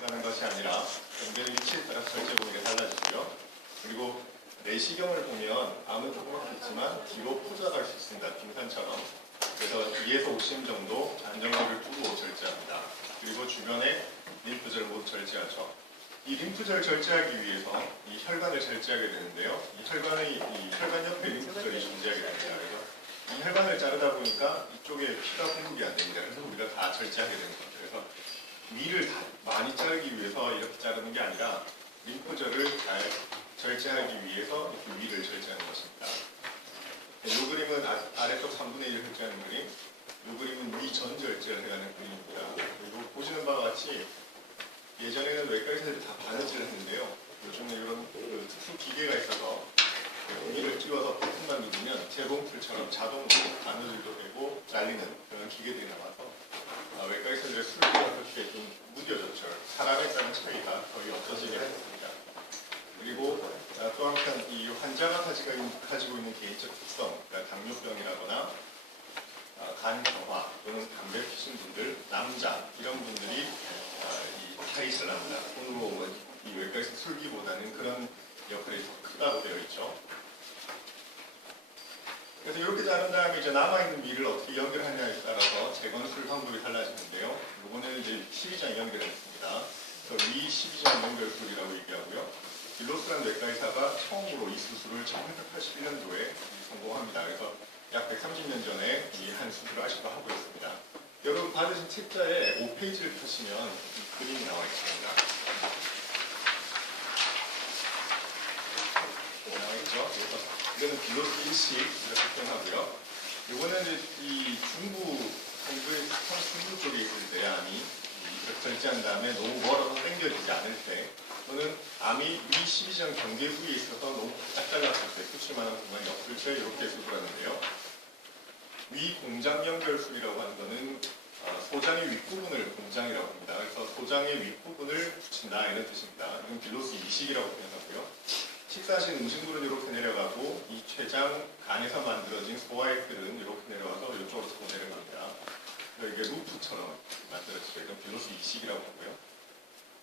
라는 것이 아니라 연결의 위치에 따라 절제 범위가 달라지고요. 그리고 내시경을 보면 암은 조그맣게 있지만 뒤로 포자갈 수 있습니다. 빙산처럼. 그래서 2에서 5cm 정도 안정거리를 두고 절제합니다. 그리고 주변에 림프절을 모두 절제하죠. 이 림프절을 절제하기 위해서 이 혈관을 절제하게 되는데요. 이 혈관 옆에 림프절이 존재하게 됩니다. 그래서 이 혈관을 자르다 보니까 이쪽에 피가 공급이 안 됩니다. 그래서 우리가 다 절제하게 되는 거죠. 그래서 위를 다 많이 자르기 위해서 이렇게 자르는 게 아니라 림프절을 잘 절제하기 위해서 이렇게 위를 절제하는 것입니다. 이 그림은 아래쪽 3분의 1을 절제하는 그림, 이 그림은 위 전 절제를 해가는 그림입니다. 그리고 보시는 바와 같이 예전에는 외과 의사들이 다 바느질을 했는데요. 요즘은 이런 특수 기계가 있어서 위를 띄워서 버튼만 누르면 재봉틀처럼 자동으로 바느질도 되고 잘리는 그런 기계들이 나와서 외과 의사들의 술기가 그렇게 좀 무뎌졌죠. 사람에 따른 차이가 거의 없어지게 했습니다. 그리고 또 한편 이 환자가 가지고 있는 개인적 특성, 그러니까 당뇨병이라거나 간 저하 또는 담배 피신 분들, 남자 이런 분들이 이 타이스를 합니다. 손으로 이 외과에서 술기보다는 그런 역할이 더 크다고 되어 있죠. 그래서 이렇게 자른 다음에 이제 남아있는 위를 어떻게 연결하냐에 따라서 재건술 방법이 달라지는데요. 이번에는 이제 12장 연결했습니다. 그래서 위 12장 연결술이라고 얘기하고요. 빌로스라는 외과의사가 처음으로 이 수술을 1881년도에 성공합니다. 그래서 약 130년 전에 이 한 수술을 아직도 하고 있습니다. 여러분 받으신 책자에 5페이지를 펴시면 이 그림이 나와 있습니다. 나와 있죠? 그래서 이거는 빌로스 일식 이렇게 표현하고요. 이거는 이 중부 쪽에 있을 때 암이 이렇게 절제한 다음에 너무 멀어서 당겨지지 않을 때 또는 암이 위 12장 경계 부위에 있어서 너무 딱 잘랐을 때 붙일 만한 공간이 없을 때 이렇게 수술하는데요. 위 공장 연결술이라고 하는 것은 소장의 윗부분을 공장이라고 합니다. 그래서 소장의 윗부분을 붙인다 이런 뜻입니다. 이건 빌로스 이식이라고 표현하고요. 식사하신 음식물은 이렇게 내려가고 이 췌장 간에서 만들어진 소화액들은 이렇게 내려와서 이쪽으로 더 내려갑니다. 이게 루프처럼 만들어지죠. 이건 빌로스 이식이라고 하고요.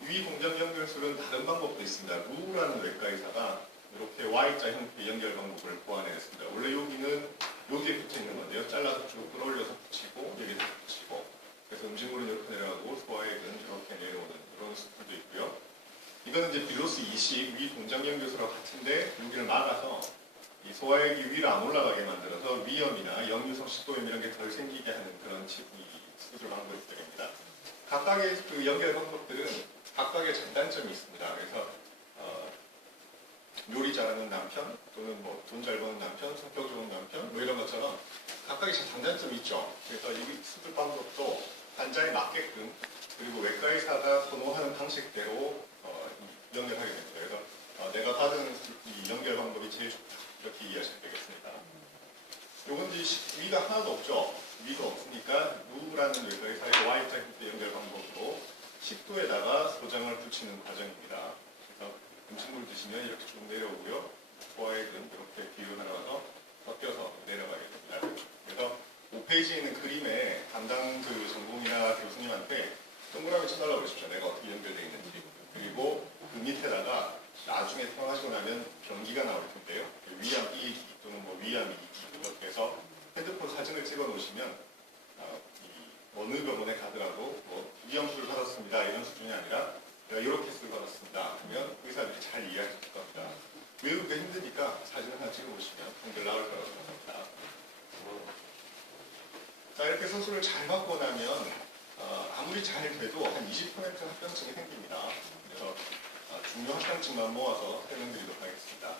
위 공장 연결술은 다른 방법도 있습니다. 루라는 외과의사가 이렇게 Y자 형태의 연결 방법을 고안해냈습니다. 원래 여기는 여기에 붙어 있는 건데요. 잘라서 쭉 끌어올려서 붙이고 여기다 붙이고 그래서 음식물은 이렇게 내려가고 소화액은 이렇게 내려오는 그런 수술도 있고요. 이거는 이제 빌로스 이식 위 공장 연결술하고 같은데 여기를 막아서 이 소화액이 위로 안 올라가게 만들어서 위염이나 역류성 식도염 이런 게 덜 생기게 하는 그런 수술 방법들입니다. 각각의 그 연결 방법들은 각각의 장단점이 있습니다. 그래서 요리 잘하는 남편 또는 뭐 돈 잘 버는 남편, 성격 좋은 남편 뭐 이런 것처럼 각각의 장단점이 있죠. 그래서 이 수술 방법도 환자에 맞게끔 그리고 외과의사가 선호하는 방식대로 연결하게 됩니다. 그래서 내가 받은 이 연결 방법이 제일 좋다 이렇게 이해하시면 되겠습니다. 요건 이제 위가 하나도 없죠. 위가 없으니까 루라는 외과의사의 Y자 형태 연결 방법으로 식도에다가 소장을 붙이는 과정입니다. 그래서 음식물 드시면 이렇게 쭉 내려오고요. 소화액은 이렇게 뒤로 내려와서 섞여서 내려가게 됩니다. 그래서 5페이지에 있는 그림에 담당 그 전공이나 교수님한테 동그라미 쳐달라고 그러십시오. 내가 어떻게 연결되어 있는지. 그리고 그 밑에다가 나중에 퇴원하시고 나면 변기가 나올 텐데요. 위암 2 또는 뭐 위암 2 이렇게 해서 핸드폰 사진을 찍어 놓으시면 어느 병원에 가더라도 뭐 위험수를 받았습니다 이런 수준이 아니라 내가 이렇게 수술 받았습니다 그러면 의사들이 잘 이해할 수 있을 겁니다. 외우기가 힘드니까 사진 하나 찍어 보시면 한결 나을 거라고 생각합니다. 자, 이렇게 수술을 잘 받고 나면 아무리 잘 돼도 한 20% 합병증이 생깁니다. 그래서 중요 합병증만 모아서 설명드리도록 하겠습니다.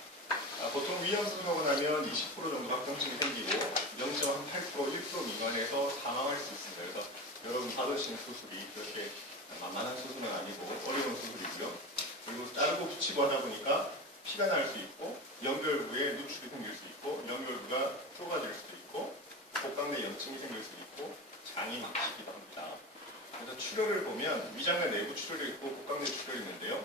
보통 위암 수술하고 나면 20% 정도 합병증이 생기고 0.8%, 1% 미만에서 사망할 수 있습니다. 그래서 여러분 받으시는 수술이 그렇게 만만한 수술은 아니고 어려운 수술이고요. 그리고 자르고 붙이고 하다 보니까 피가 날 수 있고 연결부에 누출이 생길 수 있고 연결부가 좁아질 수도 있고 복강 내 염증이 생길 수 있고 장이 막히기도 합니다. 그래서 출혈을 보면 위장내 내부 출혈이 있고 복강 내 출혈이 있는데요.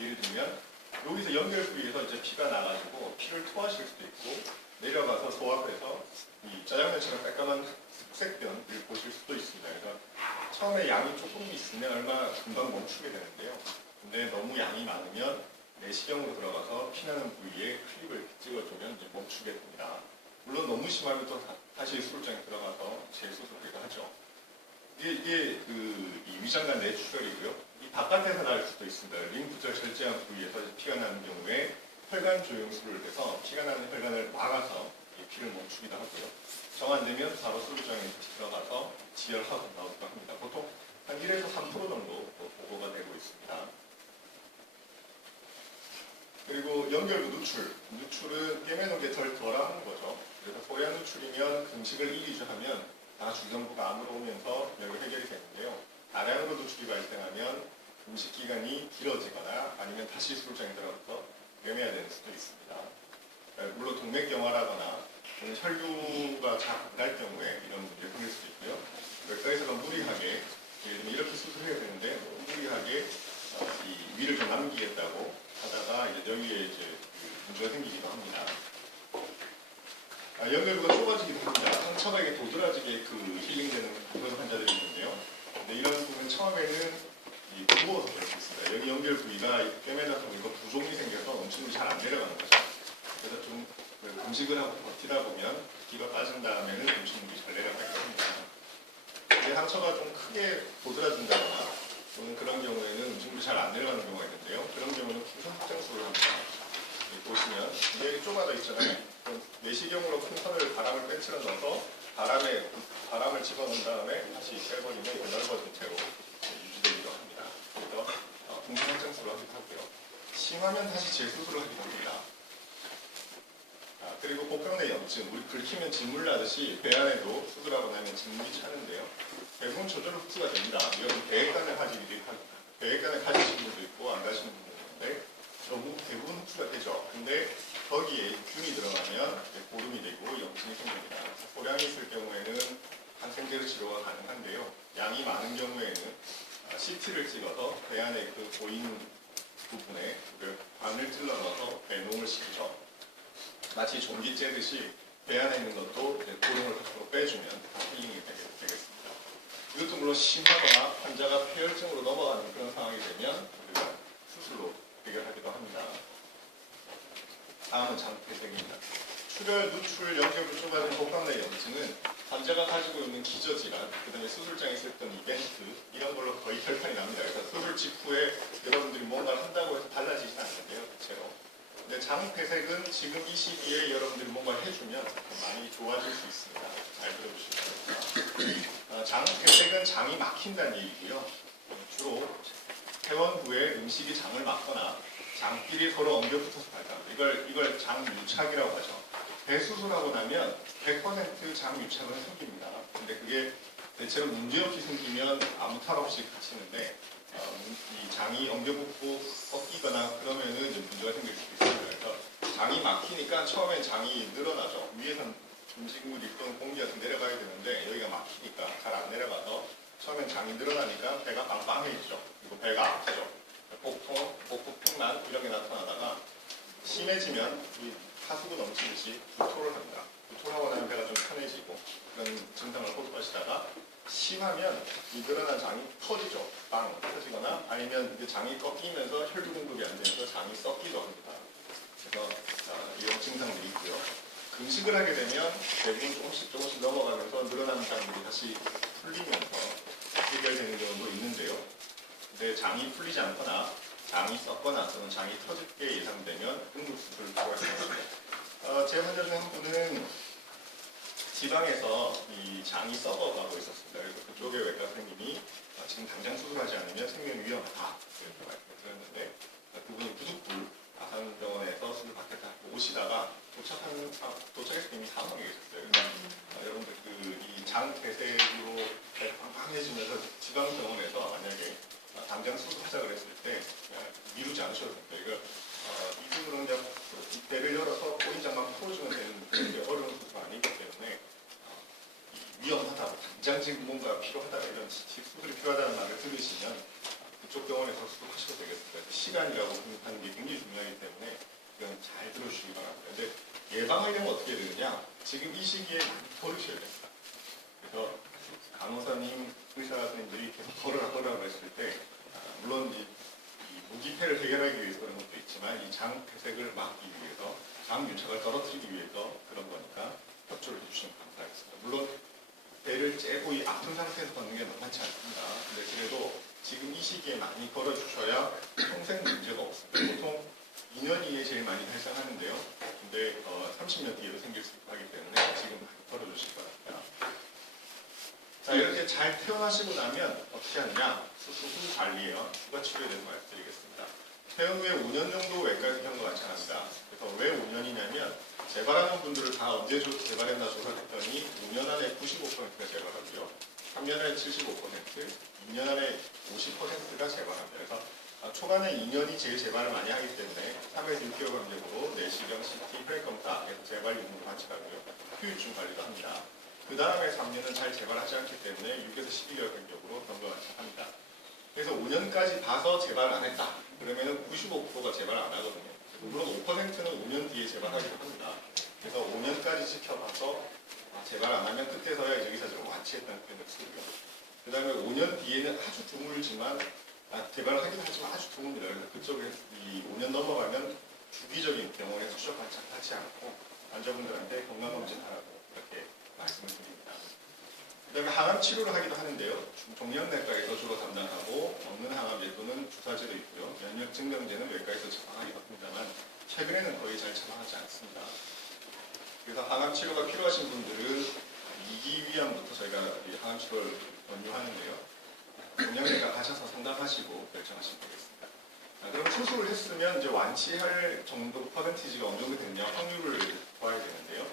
예를 들면 여기서 연결 부위에서 이제 피가 나가지고 피를 토하실 수도 있고 내려가서 소압해서 이 짜장면처럼 깔끔한 색변을 보실 수도 있습니다. 그래서 처음에 양이 조금 있으면 얼마 금방 멈추게 되는데요. 근데 너무 양이 많으면 내시경으로 들어가서 피나는 부위에 클립을 찍어주면 이제 멈추게 됩니다. 물론 너무 심하면 또 다시 수술장에 들어가서 재수술하기도 하죠. 이게 이 위장관 내출혈이고요. 이 바깥에서 날 수도 있습니다. 림프절 절제한 부위에서 피가 나는 경우에 혈관 조영술을 해서 피가 나는 혈관을 막아서 피를 멈추기도 하고요. 정 안 되면 바로 수술장에 들어가서 지혈하고 나오기도 합니다. 보통 한 1에서 3% 정도 보고가 되고 있습니다. 그리고 연결부 누출. 누출은 꿰매놓은 게 덜한 거죠. 그래서 포량 누출이면 금식을 1, 2주 하면 다 주경부가 안으로 오면서 여기 해결이 되는데요. 다량으로 누출이 발생하면 금식 기간이 길어지거나 아니면 다시 수술장에 들어가서 꿰매야 되는 수도 있습니다. 물론 동맥경화라거나 혈류가 잘 안 갈 경우에 이런 문제가 생길 수도 있고요. 외과에서가 무리하게 이렇게 수술해야 되는데 무리하게 이 위를 좀 남기겠다고 하다가 이제 여기에 이제 문제가 생기기도 합니다. 연결부가 좁아지기도 합니다. 상처가 이게 도드라지게 힐링되는 그런 환자들이 있는데요. 근데 이런 부분은 처음에는 무거워서 그럴 수 있습니다. 여기 연결 부위가 꿰매져서 보니까 부종이 생겨서 움직임이 잘 안 내려가는 거죠. 그래서 좀 금식을 하고 버티다 보면 기가 빠진 다음에는 움직임이 잘 내려가게 됩니다. 근데 상처가 좀 크게 도드라진다거나 또는 그런 경우에는 움직임이 잘 안 내려가는 경우가 있는데요. 그런 경우는 풍선 확장술을 합니다. 보시면 이게 좁아져 있잖아요. 내시경으로 큰 선을 바람을 벤치로 넣어서 바람을 집어넣은 다음에 다시 빼버리면 넓어진 채로 유지되기도 합니다. 그래서 풍선 확장술을 하기도 하고요. 심하면 다시 재수술을 하기도 합니다. 그리고 복강 내 염증, 우리 긁히면 진물 나듯이 배 안에도 수술하고 나면 진물이 차는데요. 대부분 저절로 흡수가 됩니다. 이건 배액관을 가지신 분도 있고 안 가시는 분도 있는데 대부분 흡수가 되죠. 근데 거기에 균이 들어가면 고름이 되고 염증이 생깁니다. 고량이 있을 경우에는 항생제로 치료가 가능한데요. 양이 많은 경우에는 CT를 찍어서 배 안에 보이는 부분에 관을 찔러 넣어서 배농을 시키죠. 마치 종기 째듯이 배 안에 있는 것도 고름을 밖으로 빼주면 힐링이 되겠습니다. 이것도 물론 심하거나 환자가 폐혈증으로 넘어가는 그런 상황이 되면 우리가 수술로 해결하기도 합니다. 다음은 장폐색입니다. 출혈, 누출, 연결부 좁아진 복강 내 염증은 환자가 가지고 있는 기저질환, 그 다음에 수술장에 있었던 이벤트 이런 걸로 거의 결판이 납니다. 그래서 수술 직후에 여러분들이 뭔가를 한다고 해서 달라지진 않는데요. 대체로. 근데 장폐색은 지금 이 시기에 여러분들이 뭔가 해주면 많이 좋아질 수 있습니다. 잘 들어주시기 바랍니다. 장폐색은 장이 막힌다는 얘기고요. 주로 퇴원 후에 음식이 장을 막거나 장끼리 서로 엉겨붙어서 발생합니다. 이걸 장유착이라고 하죠. 배 수술하고 나면 100% 장유착은 생깁니다. 근데 그게 대체로 문제없이 생기면 아무 탈 없이 갇히는데 이 장이 엉겨붙고 꺾이거나 그러면은 이제 문제가 생길 수도 있습니다. 그래서 장이 막히니까 처음엔 장이 늘어나죠. 위에선 음식물이 또는 공기가 내려가야 되는데 여기가 막히니까 잘 안 내려가서 처음엔 장이 늘어나니까 배가 빵빵해지죠. 그리고 배가 아프죠. 복통, 복부 평란 이런 게 나타나다가 심해지면 이 하수구 넘치듯이 구토를 합니다. 구토를 하고 나면 배가 좀 편해지고 그런 증상을 호소하시다가 심하면 이 늘어난 장이 터지죠. 빵 터지거나 아니면 이제 장이 꺾이면서 혈류 공급이 안 되면서 장이 썩기도 합니다. 그래서 이런 증상들이 있고요. 금식을 하게 되면 대부분 조금씩 넘어가면서 늘어나는 장들이 다시 풀리면서 해결되는 경우도 있는데요. 근데 장이 풀리지 않거나 장이 썩거나 또는 장이 터질 게 예상되면 응급수술을 필요할 수 있습니다. 제 환자 중 한 분은 지방에서 이 장이 썩어가고 있었습니다. 그래서 그쪽의 외과 선생님이 지금 당장 수술하지 않으면 생명 위험하다 이렇게 말씀을 드렸는데 그분이 부득불 아산병원에서 수술 받겠다 오시다가 도착했을 때 이미 사망해 계셨어요. 여러분들 이 장폐색으로 빵빵해지면서 지방병원에서 만약에 당장 수술하자 그랬을 때 미루지 않으셔도 됩니다. 이분은 그냥 배를 열어서 꼬인장만 풀어주면 되는 어려운 수술이 아니기 때문에 위험하다고 당장 지금 뭔가 필요하다 이런 수술이 필요하다는 말을 들으시면 그쪽 병원에서 수술하셔도 되겠습니다. 시간이라고 생각하는 게 굉장히 중요하기 때문에 이건 잘 들어주시기 바랍니다. 근데 예방하려면 어떻게 되느냐? 지금 이 시기에 걸으셔야 됩니다. 그래서 간호사님, 의사 선생님들이 계속 걸으라고 했을 때 물론 이 무기폐를 해결하기 위해서 그런 것도 있지만 이 장 폐색을 막기 위해서 장 유착을 떨어뜨리기 위해서 그런 거니까 협조를 해주시면 감사하겠습니다. 물론 배를 째고 이 아픈 상태에서 걷는 게 만만치 않습니다. 근데 그래도 지금 이 시기에 많이 걸어주셔야 평생 문제가 없습니다. 보통 2년 이후에 제일 많이 발생하는데요. 근데 30년 뒤에도 생길 수 있고 하기 때문에 지금 많이 걸어주시기 바랍니다. 자, 이렇게 잘 퇴원하시고 나면 어떻게 하느냐? 수술 후 관리예요. 추가 치료에 대해서 말씀드리겠습니다. 퇴원 후에 5년 정도 외과에서 병원을 마찬가지입니다. 그래서 왜 5년이냐면 재발하는 분들을 다 언제 재발했나 조사했더니 5년 안에 95%가 재발하고요. 3년 안에 75%, 2년 안에 50%가 재발합니다. 그래서 초반에 2년이 제일 재발을 많이 하기 때문에 3에서 6개월 간격으로 내시경, CT, 혈액검사에서 재발 유무를 관찰하고요. 후유증 관리도 합니다. 그 다음에 3년은 잘 재발하지 않기 때문에 6에서 12개월 간격으로 검사 관찰합니다. 그래서 5년까지 봐서 재발 안 했다. 그러면 95%가 재발 안 하거든요. 물론 5%는 5년 뒤에 재발하기도 합니다. 그래서 5년까지 지켜봐서 재발 안 하면 그때서야 이제 의사적으로 완치했다는 표현을 쓰고요. 그 다음에 5년 뒤에는 아주 드물지만 재발을 하긴 하지만 아주 드뭅니다. 그래서 그쪽에 이 5년 넘어가면 주기적인 병원에서 추적 관찰하지 않고 환자분들한테 건강검진하라고 이렇게 말씀을 드립니다. 그 다음에 항암 치료를 하기도 하는데요. 종양내과에서 주로 담당하고 먹는 항암제 또는 주사제도 있고요. 면역 증강제는 외과에서 처방하기도 합니다만 최근에는 거의 잘 처방하지 않습니다. 그래서 항암 치료가 필요하신 분들은 2기 위암부터 저희가 항암 치료를 권유하는데요. 종양내과 가셔서 상담하시고 결정하시면 되겠습니다. 그럼 수술을 했으면 이제 완치할 정도 퍼센티지가 어느 정도 되느냐 확률을 봐야 되는데요.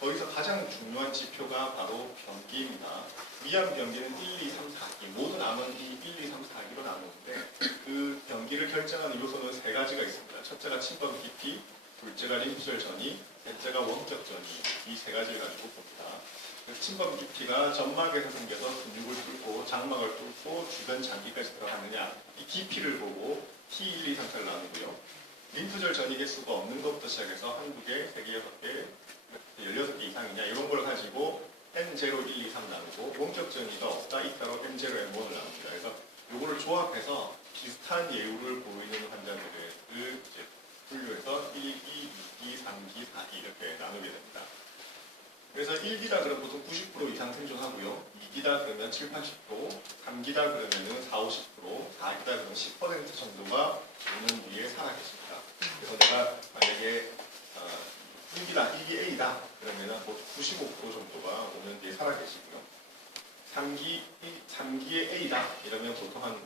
거기서 가장 중요한 지표가 바로 변기입니다. 위암 변기는 1, 2, 3, 4기 모든 암은 이 1, 2, 3, 4기로 나누는데 그 변기를 결정하는 요소는 세 가지가 있습니다. 첫째가 침범 깊이, 둘째가 림프절 전이, 셋째가 원격 전이 이 세 가지를 가지고 봅니다. 침범 깊이가 점막에서 생겨서 근육을 뚫고 장막을 뚫고 주변 장기까지 들어가느냐 이 깊이를 보고 T, 1, 2, 3, 4를 나누고요. 림프절 전이 개수가 없는 것부터 시작해서 한두 개, 세 개, 6개, 16개 이상이냐 이런 걸 가지고 N0, 1, 2, 3 나누고 원격 전이가 없다 있다로 N0, N1을 나눕니다. 그래서 요거를 조합해서 비슷한 예후를 보이는 환자들을 이제 분류해서 1기, 2기, 3기, 4기 이렇게 나누게 됩니다. 그래서 1기다 그러면 보통 90% 이상 생존하고요. 2기다 그러면 7, 80%, 3기다 그러면 4, 50%, 4기다 그러면 10% 정도가 5년 뒤에 살아계십니다. 그래서 내가 만약에 1기다, 1기 A다 그러면 95% 정도가 5년 뒤에 살아계시고요. 3기의 A다 이러면 보통 한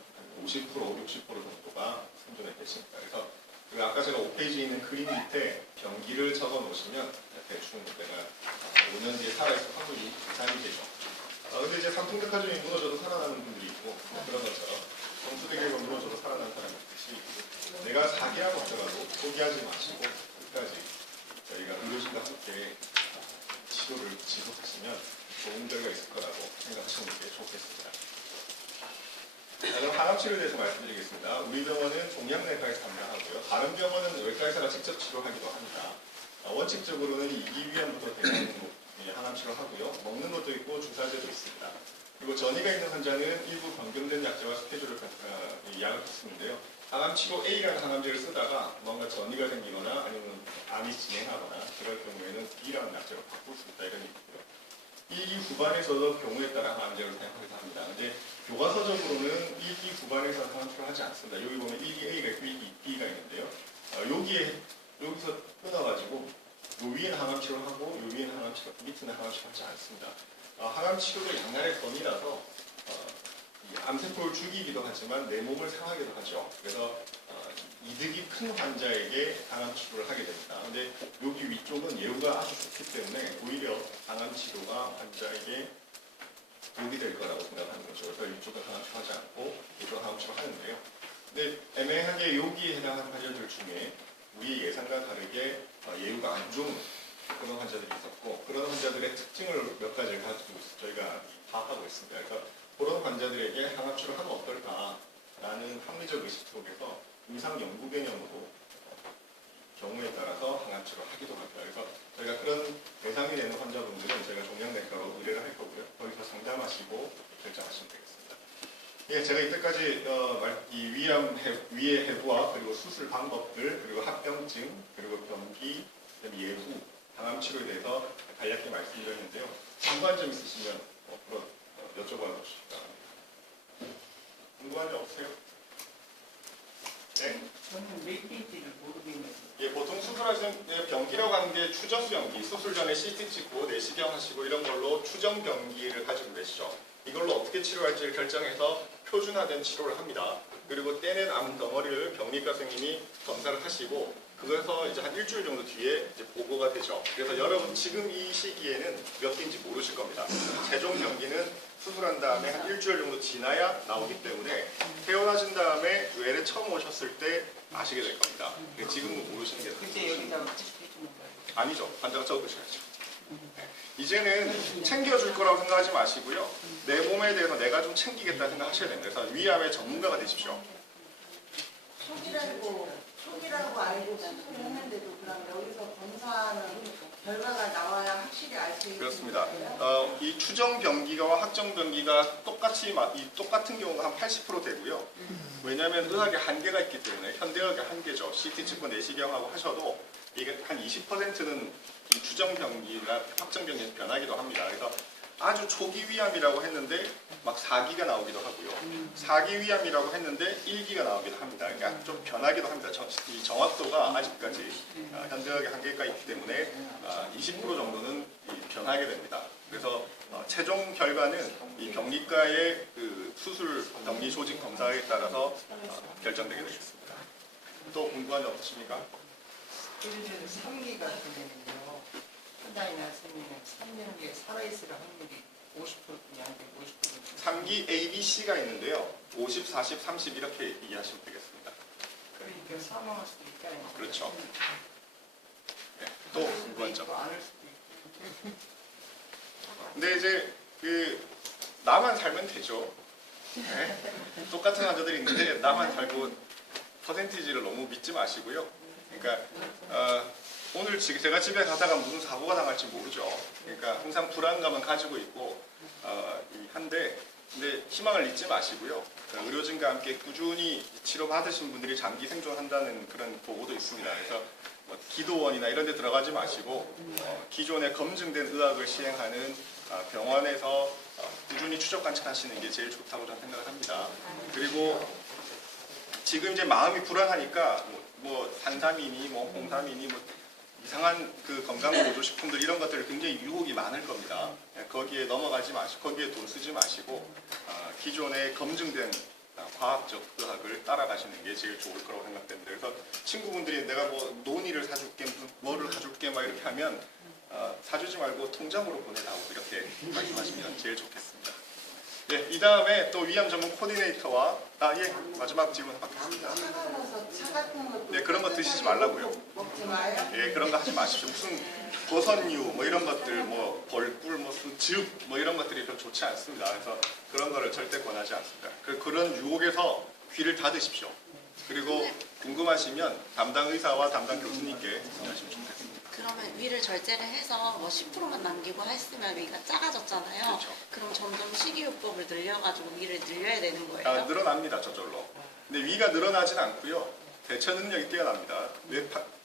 50%, 60% 정도가 생존해 계십니다. 그래서 그 아까 제가 5페이지에 있는 그림 밑에 병기를 적어 놓으시면 대충 내가 5년 뒤에 살아있을 확률이 계산이 되죠. 근데 이제 삼풍백화점이 무너져도 살아나는 분들이 있고 그런 것처럼 정수대교가 무너져도 살아나는 사람이 있듯이 내가 사기라고 하더라도 포기하지 마시고 끝까지 저희가 의료진과 함께 치료를 지속하시면 좋은 결과가 있을 거라고 생각하시는 게 좋겠습니다. 그럼 항암치료에 대해서 말씀드리겠습니다. 우리 병원은 종양내과에서 담당하고요. 다른 병원은 외과의사가 직접 치료하기도 합니다. 원칙적으로는 2기 위암부터 대상으로 항암치료를 하고요. 먹는 것도 있고 주사제도 있습니다. 그리고 전이가 있는 환자는 일부 변경된 약제와 스케줄을 약을 쓰는데요. 항암치료 A라는 항암제를 쓰다가 뭔가 전이가 생기거나 아니면 암이 진행하거나 그럴 경우에는 B라는 약제로 바꿀 수 있다 이런 얘기고요. 1기 후반에서도 경우에 따라 항암제를 사용하기도 합니다. 근데 교과서적으로는 1기 후반에서 항암치료를 하지 않습니다. 여기 보면 1기 A가 있고 1기 B가 있는데요. 여기서 끊어가지고 요 위에는 항암치료를 하고 요 위에는 항암치료, 밑에는 항암치료를 하지 않습니다. 항암치료도 양날의 검이라서 암세포를 죽이기도 하지만 내 몸을 상하기도 하죠. 그래서 이득이 큰 환자에게 항암치료를 하게 됩니다. 근데 여기 위쪽은 예후가 아주 좋기 때문에 오히려 항암치료가 환자에게 도움이 될 거라고 생각하는 거죠. 그래서 이쪽은 항암치료하지 않고 이쪽은 항암치료 하는데요. 근데 애매하게 여기에 해당하는 환자들 중에 우리 예상과 다르게 예후가 안 좋은 그런 환자들이 있었고 그런 환자들의 특징을 몇 가지를 가지고 저희가 파악하고 있습니다. 그러니까 그런 환자들에게 항암치료를 하면 어떨까라는 합리적 의식 속에서 임상 연구 개념으로 경우에 따라서 항암 치료하기도 합니다. 그래서 저희가 그런 대상이 되는 환자분들은 저희가 종양내과로 의뢰를 할 거고요. 거기서 상담하시고 결정하시면 되겠습니다. 예, 제가 이때까지 이 위의 해부와 그리고 수술 방법들, 그리고 합병증, 그리고 변비, 예후, 항암 치료에 대해서 간략히 말씀드렸는데요. 궁금한 점 있으시면 여쭤봐 주시기 바랍니다. 궁금한 점 없으세요? 네. 저는 몇 개인지를 모르겠는데. 예, 보통 수술하시는 병기라고 하는 게 추정 병기, 수술 전에 CT 찍고 내시경 하시고 이런 걸로 추정 병기를 가지고 계시죠. 이걸로 어떻게 치료할지를 결정해서 표준화된 치료를 합니다. 그리고 떼낸 암 덩어리를 병리과 선생님이 검사를 하시고 그래서 이제 한 일주일 정도 뒤에 이제 보고가 되죠. 그래서 여러분 지금 이 시기에는 몇 개인지 모르실 겁니다. 최종 병기는 수술한 다음에 한 일주일 정도 지나야 나오기 때문에 퇴원하신 다음에 외래 처음 오셨을 때 아시게 될 겁니다. 지금은 모르시는 게 그때 낫습니다. 여기다가 해주는 거예요. 아니죠. 환자가 적으셔야죠. 네. 이제는 챙겨줄 거라고 생각하지 마시고요. 내 몸에 대해서 내가 좀 챙기겠다 생각하셔야 됩니다. 그래서 위암의 전문가가 되십시오. 초기라고 알고 수술을 했는데도 그럼 여기서 검사는 결과가 나와야 확실히 알 수 있는 그렇습니다. 거예요? 이 추정 병기가와 확정 병기가 똑같은 경우가 한 80% 되고요. 왜냐하면 의학의 한계가 있기 때문에 현대의학의 한계죠. CT 찍고 내시경하고 하셔도 이게 한 20%는 이 추정 병기나 확정 병기는 변하기도 합니다. 그래서 아주 초기 위암이라고 했는데 막 4기가 나오기도 하고요. 4기 위암이라고 했는데 1기가 나오기도 합니다. 그러니까 좀 변하기도 합니다. 이 정확도가 아직까지 현대의학의 한계가 있기 때문에 20% 정도는 변하게 됩니다. 그래서 최종 결과는 이 병리과의 그 수술 병리 조직 검사에 따라서 결정되게 되겠습니다. 또 궁금한 점 없으십니까? 예를 들어 3기 같은 경우는요. 판단이 났으면 3년 뒤에 살아있을 확률이 50%뿐이 안 되고 50%. 3기 A, B, C가 있는데요. 50, 40, 30 이렇게 이해하시면 되겠습니다. 그러니까 사망할 수도 있잖아요. 그렇죠. 네, 또 궁금한 점. 안할 수도 있고. 근데 이제 나만 살면 되죠. 네? 똑같은 환자들이 있는데 나만 살고 퍼센티지를 너무 믿지 마시고요. 그러니까 오늘 제가 집에 가다가 무슨 사고가 당할지 모르죠. 그러니까 항상 불안감은 가지고 있고 한데 근데 희망을 잊지 마시고요. 의료진과 함께 꾸준히 치료받으신 분들이 장기 생존한다는 그런 보고도 있습니다. 그래서 기도원이나 이런 데 들어가지 마시고 기존에 검증된 의학을 시행하는 병원에서 꾸준히 추적 관찰하시는 게 제일 좋다고 저는 생각을 합니다. 그리고 지금 이제 마음이 불안하니까 뭐 산삼이니 뭐 홍삼이니 뭐 이상한 그 건강보조식품들 이런 것들 굉장히 유혹이 많을 겁니다. 거기에 넘어가지 마시고 거기에 돈 쓰지 마시고 기존에 검증된 과학적 의학을 따라가시는 게 제일 좋을 거라고 생각됩니다. 그래서 친구분들이 내가 뭐 논의를 사줄게, 뭐를 사줄게 막 이렇게 하면 사주지 말고 통장으로 보내라고 이렇게 말씀하시면 제일 좋겠습니다. 네, 이 다음에 또 위암 전문 코디네이터와 예, 마지막 질문 받겠습니다. 차가 나서 차 같은 것도 네, 그런 거 드시지 말라고요. 먹지 마요? 예, 그런 거 하지 마십시오. 무슨 고선유 뭐 이런 것들, 뭐 벌꿀, 무슨 즙 뭐 이런 것들이 좀 좋지 않습니다. 그래서 그런 거를 절대 권하지 않습니다. 그런 유혹에서 귀를 닫으십시오. 그리고 궁금하시면 담당 의사와 담당 교수님께 문의하시면 좋겠습니다. 그러면 위를 절제를 해서 뭐 10%만 남기고 했으면 위가 작아졌잖아요. 그렇죠. 그럼 점점 식이요법을 늘려가지고 위를 늘려야 되는 거예요? 늘어납니다, 저절로. 근데 위가 늘어나진 않고요. 대처 능력이 뛰어납니다.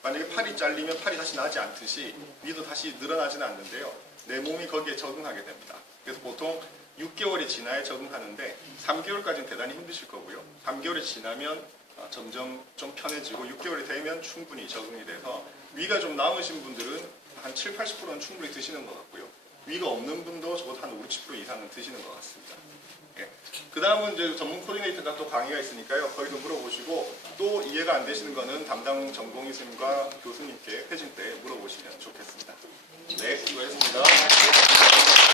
만약에 팔이 잘리면 팔이 다시 나지 않듯이 위도 다시 늘어나지는 않는데요. 내 몸이 거기에 적응하게 됩니다. 그래서 보통 6개월이 지나야 적응하는데 3개월까지는 대단히 힘드실 거고요. 3개월이 지나면 점점 좀 편해지고 6개월이 되면 충분히 적응이 돼서 위가 좀 남으신 분들은 한 7, 80%는 충분히 드시는 것 같고요. 위가 없는 분도 적어도 한 5, 60% 이상은 드시는 것 같습니다. 예. 그 다음은 이제 전문 코디네이터가 또 강의가 있으니까요. 거기서 물어보시고 또 이해가 안 되시는 거는 담당 전공의쌤과 교수님께 회진 때 물어보시면 좋겠습니다. 네, 수고했습니다.